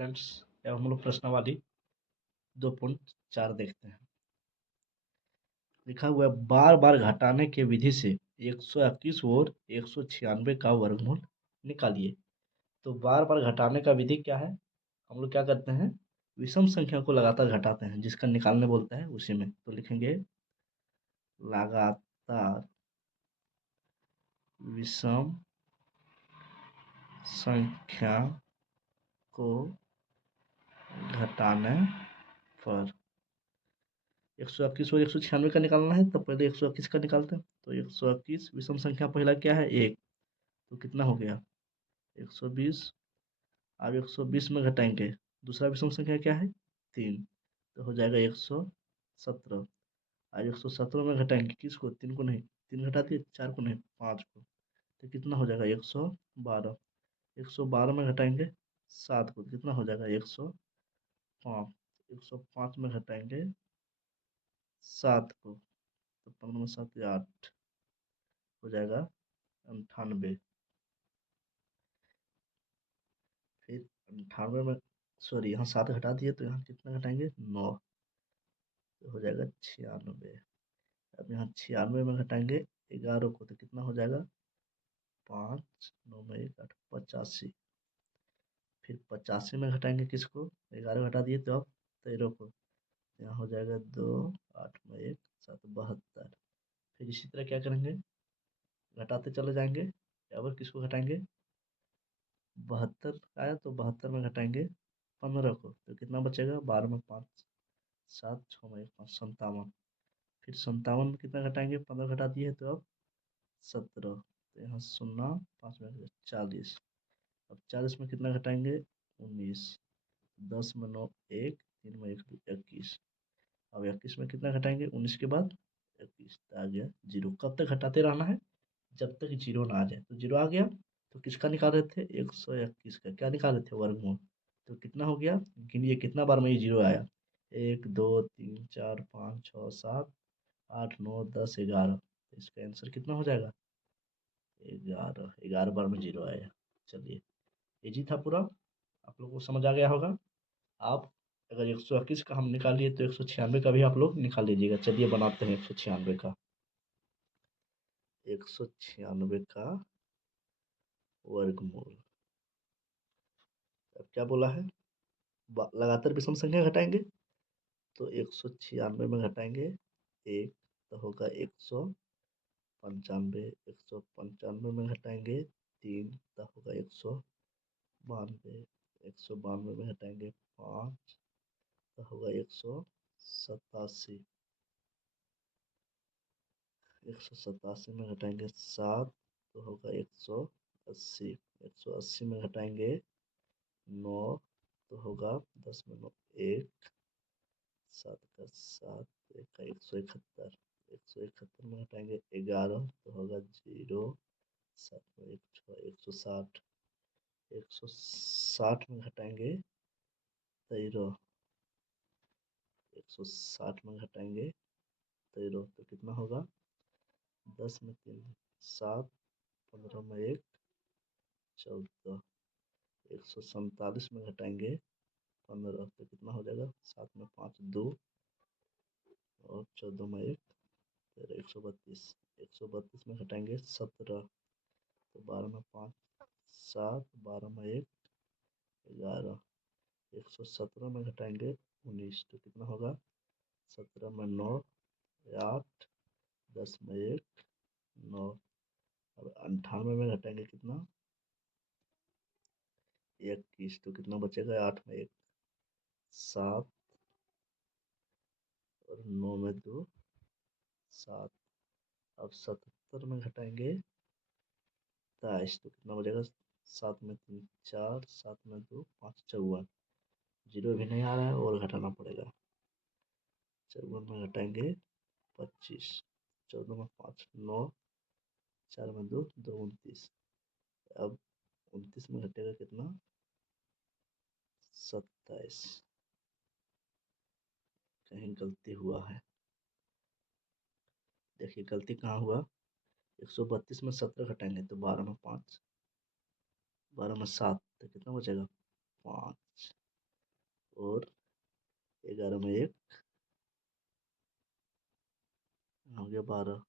Friends, अब हम लोग प्रश्नावली 2.4 देखते हैं। लिखा हुआ है बार बार घटाने के विधि से 121 और 196 का वर्गमूल निकालिए। तो बार बार घटाने का विधि क्या है? हम लोग क्या करते हैं, विषम संख्या को लगातार घटाते हैं, जिसका निकालने बोलता है उसी में। तो लिखेंगे लगातार विषम संख्या को घटाने पर 121 और 196 का निकालना है, तो पहले 121 का निकालते हैं। तो 121 विषम संख्या पहला क्या है, 1। तो कितना हो गया 120। अब 120 में घटाएंगे, दूसरा विषम संख्या क्या है 3, तो हो जाएगा 117। आज 117 में घटाएंगे किसको, 3 को नहीं, 3 घटा दिए, 4 को नहीं, 5 को, तो कितना हो जाएगा 112। 112 में घटाएंगे 7 को, तो कितना हो जाएगा 105। 105 में घटाएंगे 7 को, तो 15 में 7 8 हो जाएगा 98। फिर 98 में, सॉरी यहाँ 7 घटा दिए, तो यहाँ कितना घटाएंगे 9, तो हो जाएगा 96। अब यहाँ 96 में घटाएंगे 11 को, तो कितना हो जाएगा 5 9 में 1 8 85। फिर 85 में घटाएंगे किसको, 11 घटा दिए, तो अब 13 को, यहाँ हो जाएगा 2 8 में 1 7 72। फिर इसी तरह क्या करेंगे, घटाते चले जाएंगे। अब किसको घटाएंगे, 72 आया, तो 72 में घटाएंगे 15 को, तो कितना बचेगा 12 में 5 7 6 में 1 5 57। फिर 57 में कितना घटाएंगे, 15 घटा दिए, तो अब 17, तो यहाँ 0 5 में 40। अब 40 में कितना घटाएंगे 19। 10 में 9 1 3 में 1 21। अब 21 में कितना घटाएंगे 19 के बाद 21, तो आ गया 0। कब तक घटाते रहना है, जब तक 0 ना आ जाए। तो 0 आ गया, तो किसका निकाल रहे थे 121 का, क्या निकाल रहे थे वर्गमूल। तो कितना हो गया, गिनिए कितना बार में ये 0 आया, 1 2 3 4 5 6 7 8 9 10 11। तो इसका आंसर कितना हो जाएगा 11। 11 बार में 0 आया। चलिए, इजी था पूरा, आप लोगों को समझ आ गया होगा। आप अगर 121 का हम निकाल लिए, तो 196 का भी आप लोग निकाल लीजिएगा। चलिए बनाते हैं 196 का। 196 का वर्गमूल। अब क्या बोला है, लगातार विषम संख्या घटाएंगे, तो 196 में घटाएंगे 1, तो होगा 195। 195 में घटाएंगे 3, तो होगा 192। 192 में घटाएंगे 5, तो होगा 187। 187 में घटाएंगे 7, तो होगा 180। 180 में घटाएंगे 9, तो होगा 10 में 9 1 7 का 7 1 का 171। 171 में घटाएंगे 11, तो होगा 0 7 में 1 6 160। 160 में घटाएंगे 13। 160 में घटाएंगे 13, तो कितना होगा 10 में 3 7 15 में 1 14। 147 में घटाएंगे 15, तो कितना हो जाएगा 7 में 5 2 और 14 में 1 13। 132। 132 में घटाएंगे 17, तो 12 में 5 7 12 में 1 11। 117 में घटाएंगे 19, तो कितना होगा 17 में 9 8 10 में 1 9। अब 98 में घटाएंगे कितना 21, तो कितना बचेगा 8 में 1 7 और 9 में 2 7। अब 77 में घटाएंगे 23, तो कितना बचेगा 7 में 3 4 7 में 2 5 54। 0 भी नहीं आ रहा है और घटाना पड़ेगा। 54 में घटाएंगे 25। 14 में 5 9 4 में 2 2 29। अब 29 में घटेगा कितना 27। कहीं गलती हुआ है, देखिए गलती कहाँ हुआ। 132 में 17 घटाएंगे, तो 12 में 5 12 में 7, तो कितना बचेगा 5। और 11 में 1 हो गया 12,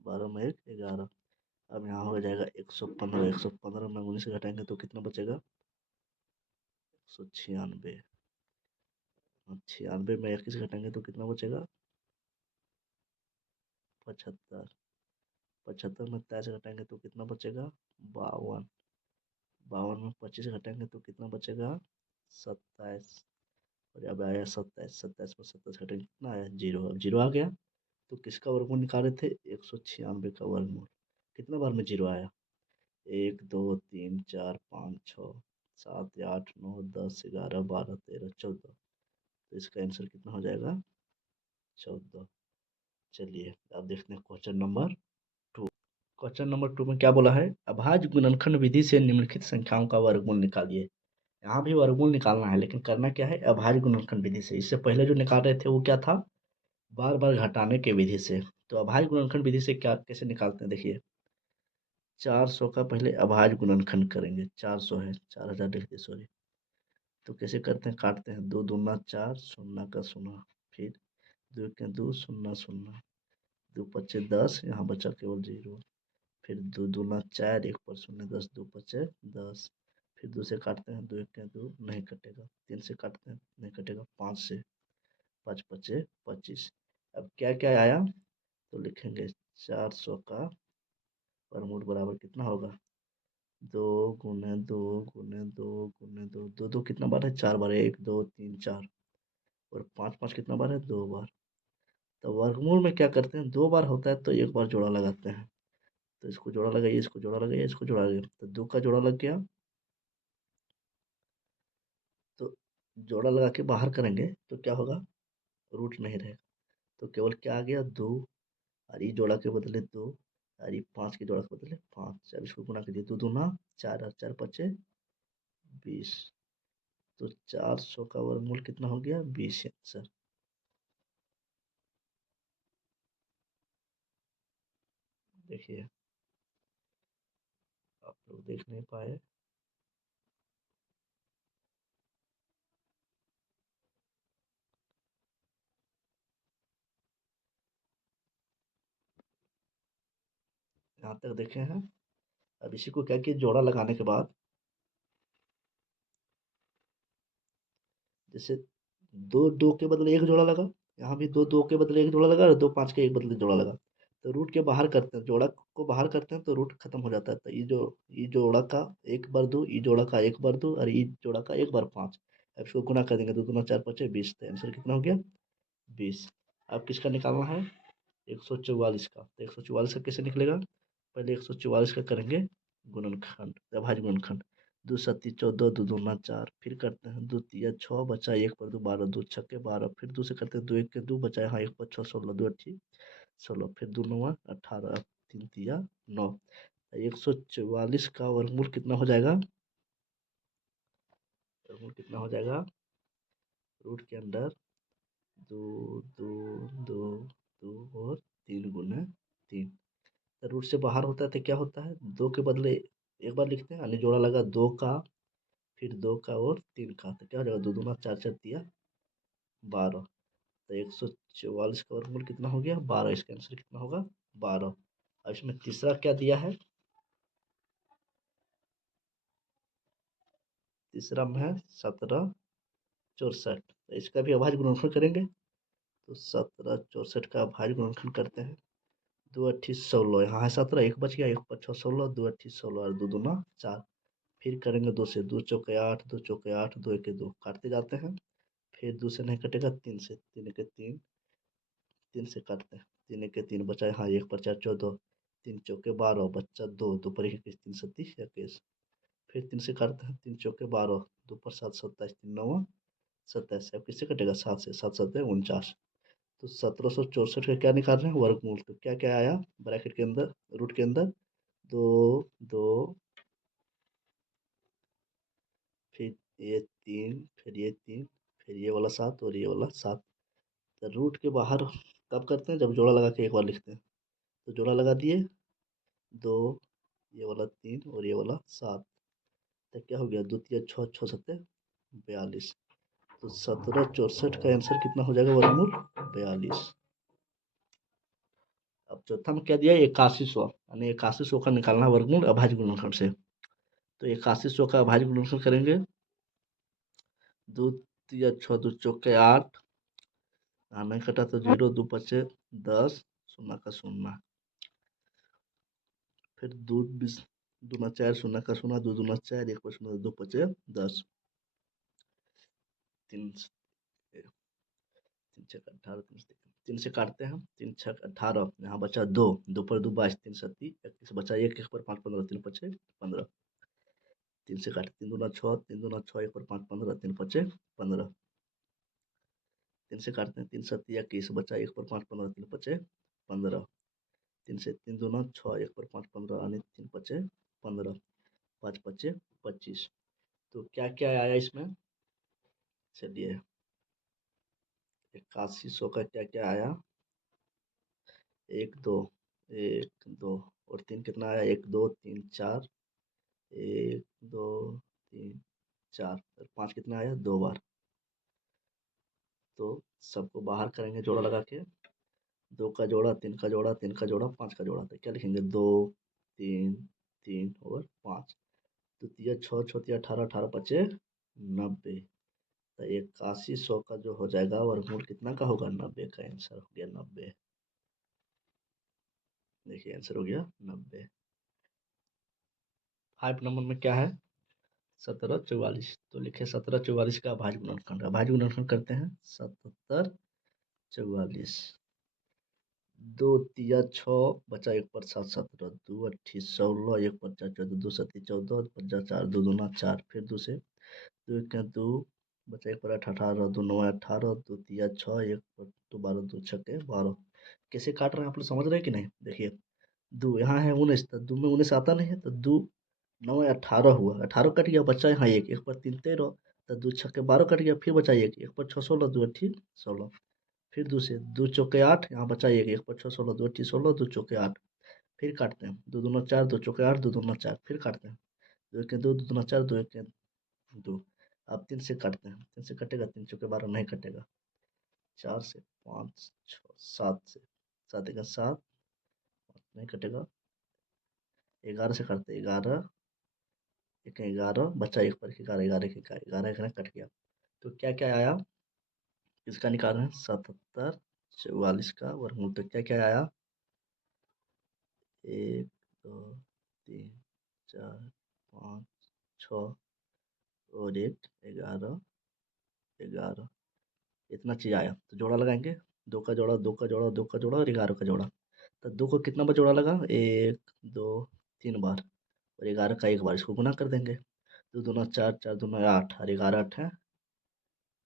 12 में 1 11। अब यहाँ हो जाएगा 115, 115 में 19 घटाएंगे तो कितना बचेगा? 196। 96 में 21 घटाएंगे तो कितना बचेगा? 75। 75 में 23 घटाएंगे तो कितना बचेगा? 52। 52 में 25 घटाएंगे तो कितना बचेगा? 27। और अब आया 27, 27 में 27 घटाएंगे कितना आया? 0। अब 0 आ गया तो किसका वर्गमूल निकाले थे? 196 का वर्गमूल। कितना बार में 0 आया? 1 2 3 4 5 6 7 8 9 10 11 12 13 14। तो इसका आंसर कितना हो जाएगा? 14। चलिए अब देखते हैं क्वेश्चन नंबर 2। क्वेश्चन नंबर 2 में क्या बोला है? अभाज्य गुणनखंड विधि से निम्नलिखित संख्याओं का वर्गमूल निकालिए। यहाँ भी वर्गमूल निकालना है, लेकिन करना क्या है? अभाज्य गुणनखंड विधि से। इससे पहले जो निकाल रहे थे वो क्या था? बार बार घटाने के विधि से। तो अभाज्य गुणनखंड विधि से क्या कैसे निकालते हैं देखिए। 400 का पहले अभाज्य गुणनखंड करेंगे। 400 है, 4000 लिख दिए, सॉरी। तो कैसे करते हैं? काटते हैं। 2 दूना 4, शून्य का शून्य, फिर 2 के 2 शून्य शून्य, 2 पच्चे 10, यहाँ बचा केवल 0। फिर 2 दूना 4, 1 पर शून्य, 10 2 पच्चे 10। फिर 2 से काटते हैं। 2 1 2 नहीं कटेगा। 3 से काटते हैं, नहीं कटेगा। 5 से, 5 पच्चे 25। अब क्या क्या आया तो लिखेंगे 400 का वर्गमूल बराबर कितना होगा? 2 गुने 2 गुने 2 गुने 2, 2 2 कितना बार है? 4 बार है। 1 2 3 4। और 5 5 कितना बार है? 2 बार। तो वर्गमूल में क्या करते हैं? 2 बार होता है तो एक बार जोड़ा लगाते हैं। तो इसको जोड़ा लगाइए, इसको जोड़ा लगाइए, इसको जोड़ा लगाइए, तो 2 का जोड़ा लग गया। तो जोड़ा लगा के बाहर करेंगे तो क्या होगा? रूट नहीं रहेगा। तो केवल क्या आ गया? 2। और ये जोड़ा के बदले 2, और ये 5 के जोड़ा के बदले 5। अब इसको गुना कीजिए। 2 दूना 4 और 4 पच्चे 20। तो 400 का वर्गमूल कितना हो गया? 20 आंसर। देखिए, आप लोग देख नहीं पाए। यहाँ तक देखे हैं। अब इसी को क्या किया? जोड़ा लगाने के बाद, जैसे 2 2 के बदले 1 जोड़ा लगा, यहाँ भी 2 2 के बदले 1 जोड़ा लगा, और 2 5 के एक बदले जोड़ा लगा। तो रूट के बाहर करते हैं, जोड़ा को बाहर करते हैं तो रूट खत्म हो जाता है। तो ये जोड़ा का 1 बार 2, ये जोड़ा का 1 बार 2, और ये जोड़ा का 1 बार 5। अब इसको गुना कर देंगे। 2 दूना 4 पचे 20। तो आंसर कितना हो गया? 20। अब किसका निकालना है? 144 का। तो 144 का कैसे निकलेगा? पहले 144 का करेंगे गुणनखंड, अभाज्य गुणनखंड। 2 सत्ती 14, 2 दूना 4, फिर करते हैं 2 तिया 6, बचा 1 पर 2 12, 2 छक्के 12, फिर 2 से करते हैं 2 1 के 2, बचा यहाँ 1 पर 6 16, 2 अच्छी 16, फिर 2 9 18, 3 तिया 9। 144 का वर्गमूल कितना हो जाएगा? वर्गमूल कितना हो जाएगा? रूट के अंदर 2 2 2 2 और 3 गुना 3। रूट से बाहर होता है तो क्या होता है? 2 के बदले एक बार लिखते हैं, यानी जोड़ा लगा 2 का, फिर 2 का और 3 का। तो क्या हो जाएगा? 2 दूना 4 4 तिया 12। तो 144 का वर्गमूल कितना हो गया? 12। इसका आंसर कितना होगा? 12। अब इसमें तीसरा क्या दिया है? तीसरा में है 17 64। तो इसका भी अभाज्य गुणनखंड करेंगे। तो 17 64 का अभाज्य गुणनखंड करते हैं। 2 अट्ठी 16, यहाँ है 17, एक बच गया, 1 पर 6 16, 2 अट्ठी 16 और 2 दूना 4। फिर करेंगे 2 से। 2 चौके 8, 2 चौके 8, 2 एके 2, काटते जाते हैं। फिर 2 से नहीं कटेगा। 3 से, 3 एके 3, 3 से काटते हैं। 3 एके 3 बचा, यहाँ 1 पर 4 14, 3 चौके 12, बच्चा 2, 2 पर 21, 3 सत्ती 21। फिर 3 से काटते हैं। 3 चौके 12, 2 पर 7 27, 3 9 27। अब किससे कटेगा? 7 से। 7 7 49। तो 1764 का क्या निकाल रहे हैं? वर्गमूल। तो क्या क्या आया ब्रैकेट के अंदर, रूट के अंदर? 2 2, फिर ये 3, फिर ये 3, फिर ये वाला 7 और ये वाला 7। तो रूट के बाहर कब करते हैं? जब जोड़ा लगा के एक बार लिखते हैं। तो जोड़ा लगा दिए। 2, ये वाला 3 और ये वाला 7। तो क्या हो गया? 2 तिया 6 6 सत्ते 42। तो 1764 का आंसर कितना हो जाएगा वर्गमूल 42। अब चौथा में क्या दिया 8100, यानी 8100 का निकालना वर्गमूल अभाज्य गुणनखंड से। तो 8100 का अभाज्य गुणनखंड करेंगे, दो तिया 6 दो चौके 8, नहीं कटा तो 0 2 पचे 10, शून्य का शून्य, फिर दो 20 दूना 4 शून्य का शून्य, दो दूना 4 एक पर शून्य, 2 पचे 10, 3 3 छक 18, 3 से काटते हैं, 3 छक 18, यहाँ बचा 2, 2 पर 2 22, 3 सत्ती 31, बचा 1, 1 पर 5 15, 3 पचे 15, 3 से काटे 3 दूना 6, 3 दूना 6, 1 पर 5 15, 3 पचे 15, 3 से काटते हैं, 3 सत्ती 21, बचा 1 पर 5 15, 3 पचे 15, 3 से 3 दूना 6, 1 पर 5 15, यानी 3 पचे 15, 5 पचे 25। तो क्या क्या आया इसमें, चलिए 8100 का क्या क्या आया, 1 2 1 2 और 3 कितना आया, 1 2 3 4, 1 2 3 4 और 5 कितना आया 2 बार। तो सबको बाहर करेंगे जोड़ा लगा के, 2 का जोड़ा 3 का जोड़ा 3 का जोड़ा 5 का जोड़ा, तो क्या लिखेंगे 2 3 3 और 5, तो तिया 6 6 18 18 पचे 90। तो 8100 का जो हो जाएगा वर्गमूल कितना का होगा 90 का, आंसर हो गया 90। देखिए आंसर हो गया 90। 5 नंबर में क्या है 1744, तो लिखे 1744 का अभाज्य गुणनखंड, अभाज्य गुणनखंड करते हैं 1744, दो तिया 6, बचा 1 पर 7 17, 2 8 16, 1 पर 4 14, 2 7 14, बचा 4, 2 दूना 4, फिर 2 से 2 1 2, बचा 1 पर 8 18, 2 9 18, 2 तिया 6, 1 पर 2 12, 2 छक्के 12। कैसे काट रहे हैं आप लोग समझ रहे हैं कि नहीं, देखिए 2 यहाँ है 19, तो 2 में 19 आता नहीं है, तो 2 9 18 हुआ, 18 कट गया, बचा यहाँ 1, 1 पर 3 13, तो 2 छक्के 12 कट गया, फिर बचा 1, 1 पर 6 16, 2 8 16, फिर 2 से 2 चौके 8, यहाँ बचा 1, 1 पर 6 16, 2 8 16, 2 चौके 8, फिर काटते हैं, 2 दूना 4, 2 चौके 8, 2 दूना 4, फिर काटते हैं, 2 1 2, 2 दूना 4, 2 1 2। अब 3 से काटते हैं, 3 से कटेगा, 3 चौके 12 नहीं कटेगा, 4 से 5 6 7 से 7 1 7 नहीं कटेगा, 11 से काटते हैं, 11 एक 11, बचा 1 पर 11 11 एक 11 11 कट गया। तो क्या क्या आया, इसका निकाल रहे हैं 7744 का वर्गमूल, तो क्या क्या आया 1 2 3 4 5 6 और 1 11 11, इतना चीज़ आया। तो जोड़ा लगाएंगे, 2 का जोड़ा 2 का जोड़ा 2 का जोड़ा और 11 का जोड़ा, तो 2 को कितना बार जोड़ा लगा 1 2 3 बार, और 11 का 1 बार, इसको गुना कर देंगे, 2 दूना 4 4 दूना 8 और 11 8 है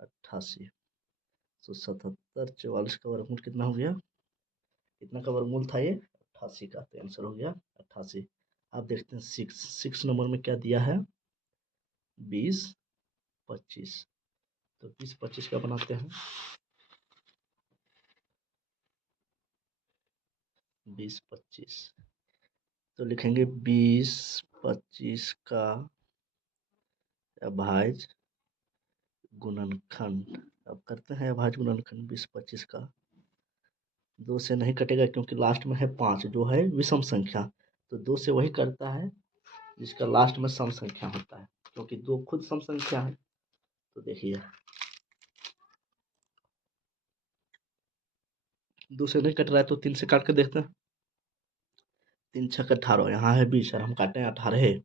88। तो 7744 का वर्गमूल कितना हो गया, कितना का वर्गमूल था ये 88 का, तो आंसर हो गया 88। आप देखते हैं 6 नंबर में क्या दिया है 20 25, तो 20 25 का बनाते हैं, 20 25, तो लिखेंगे 20 25 का अभाज्य गुणनखंड। अब करते हैं अभाज्य गुणनखंड 20 25 का, 2 से नहीं कटेगा क्योंकि लास्ट में है 5 जो है विषम संख्या, तो 2 से वही करता है जिसका लास्ट में सम संख्या होता है, क्योंकि 2 खुद सम संख्या है। तो देखिए 2 से नहीं कट रहा है, तो 3 से काट के देखते हैं, 3 छक 18, यहाँ है 20 और हम काटे हैं 18,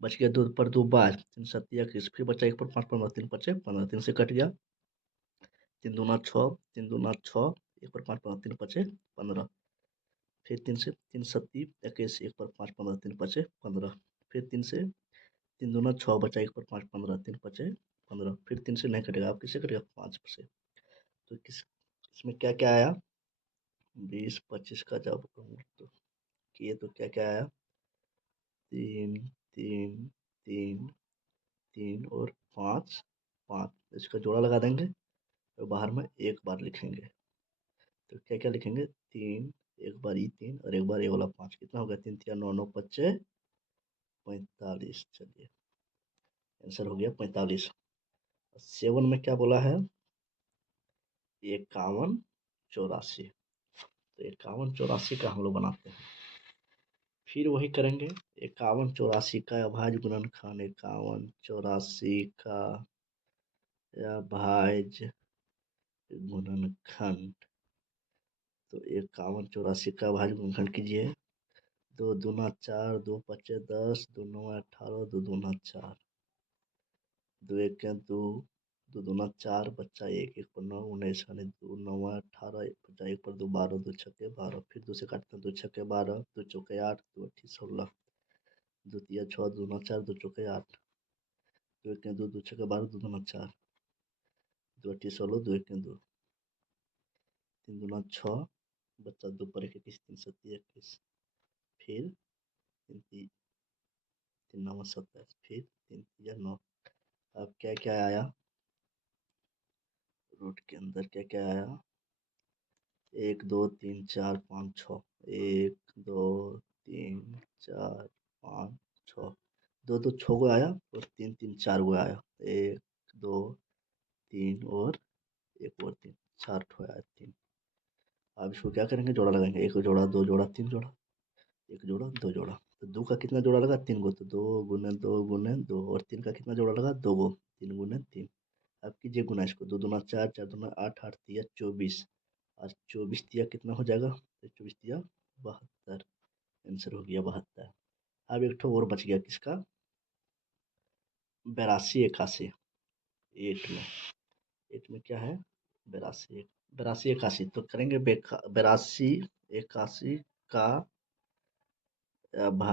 बच गया 2 पर 2 22, 3 सत्ती 21, फिर बचा 1 पर 5 15, 3 पचे 15, 3 से कट गया, 3 दूना 6, 3 दूना 6, 1 पर 5 15, 3 पचे 15, फिर 3 से 3 सत्ती 21, 1 पर 5 15, 3 पचे 15, फिर 3 से 3 दूना 6, बचा 1 पर 5 15, 3 पचे 15, फिर 3 से नहीं कटेगा, अब किससे कटेगा 5 से। तो किस इसमें क्या क्या आया 20 25 का जब तो किए तो क्या क्या आया 3 3 3 3 और 5 5, इसका जोड़ा लगा देंगे और बाहर में एक बार लिखेंगे, तो क्या क्या लिखेंगे 3, एक बार ई 3 और एक बार ये वाला 5, कितना होगा 3 3 9 9 25 45, चलिए आंसर हो गया 45। 7 में क्या बोला है? 51 84। तो 51 84 का हम लोग बनाते हैं। फिर वही करेंगे, 51 84 का अभाज्य गुणनखंड, 51 84 का अभाज्य गुणनखंड। तो 51 84 का अभाज्य गुणनखंड कीजिए। 2 दूना 4, 2 पचे 10, 2 नौ 18, 2 दूना 4, 2 एक 2, 2 दूना 4, बच्चा 1, 1 पर 9, 19 खाने 2 9 18, बच्चा 1 पर 2 12, 2 छक्के 12, फिर 2 से काटते हैं, 2 छक्के 12, 2 चौके 8, 2 अट्ठी 16, 2 तिया 6, 2 दूना 4, 2 चौके 8, 2 एक 2, 2 छक्के 12, 2 दूना 4, 2 अट्ठी 16, 2 एक 2, 3 दूना 6, बच्चा 2 पर 1 21, 3 सत्ती 21, फिर 3 9 27, फिर 3 तिया 9। अब क्या क्या आया रूट के अंदर? क्या क्या आया? 1 2 3 4 5 6, 1 2 3 4 5 6, 2 2 6 गो आया और 3 3 4 गो आया। 1 2 3 और 1 और 3, 4 ठो आया 3। अब इसको क्या करेंगे? जोड़ा लगाएंगे। 1 जोड़ा 2 जोड़ा 3 जोड़ा, 1 जोड़ा 2 जोड़ा। तो 2 का कितना जोड़ा लगा? 3 गो। तो 2 गुने 2 गुने 2, और 3 का कितना जोड़ा लगा? 2 गो। 3 गुने 3। अब कीजिए गुना इसको। 2 दूना 4, 4 दूना 8, 8 तिया 24, और 24 तिया कितना हो जाएगा? तो 24 तिया 72। आंसर हो गया 72। अब एक ठो और बच गया, किसका? 82 81। 8 में, 8 में क्या है? 82 81। तो करेंगे 82 81 का भाग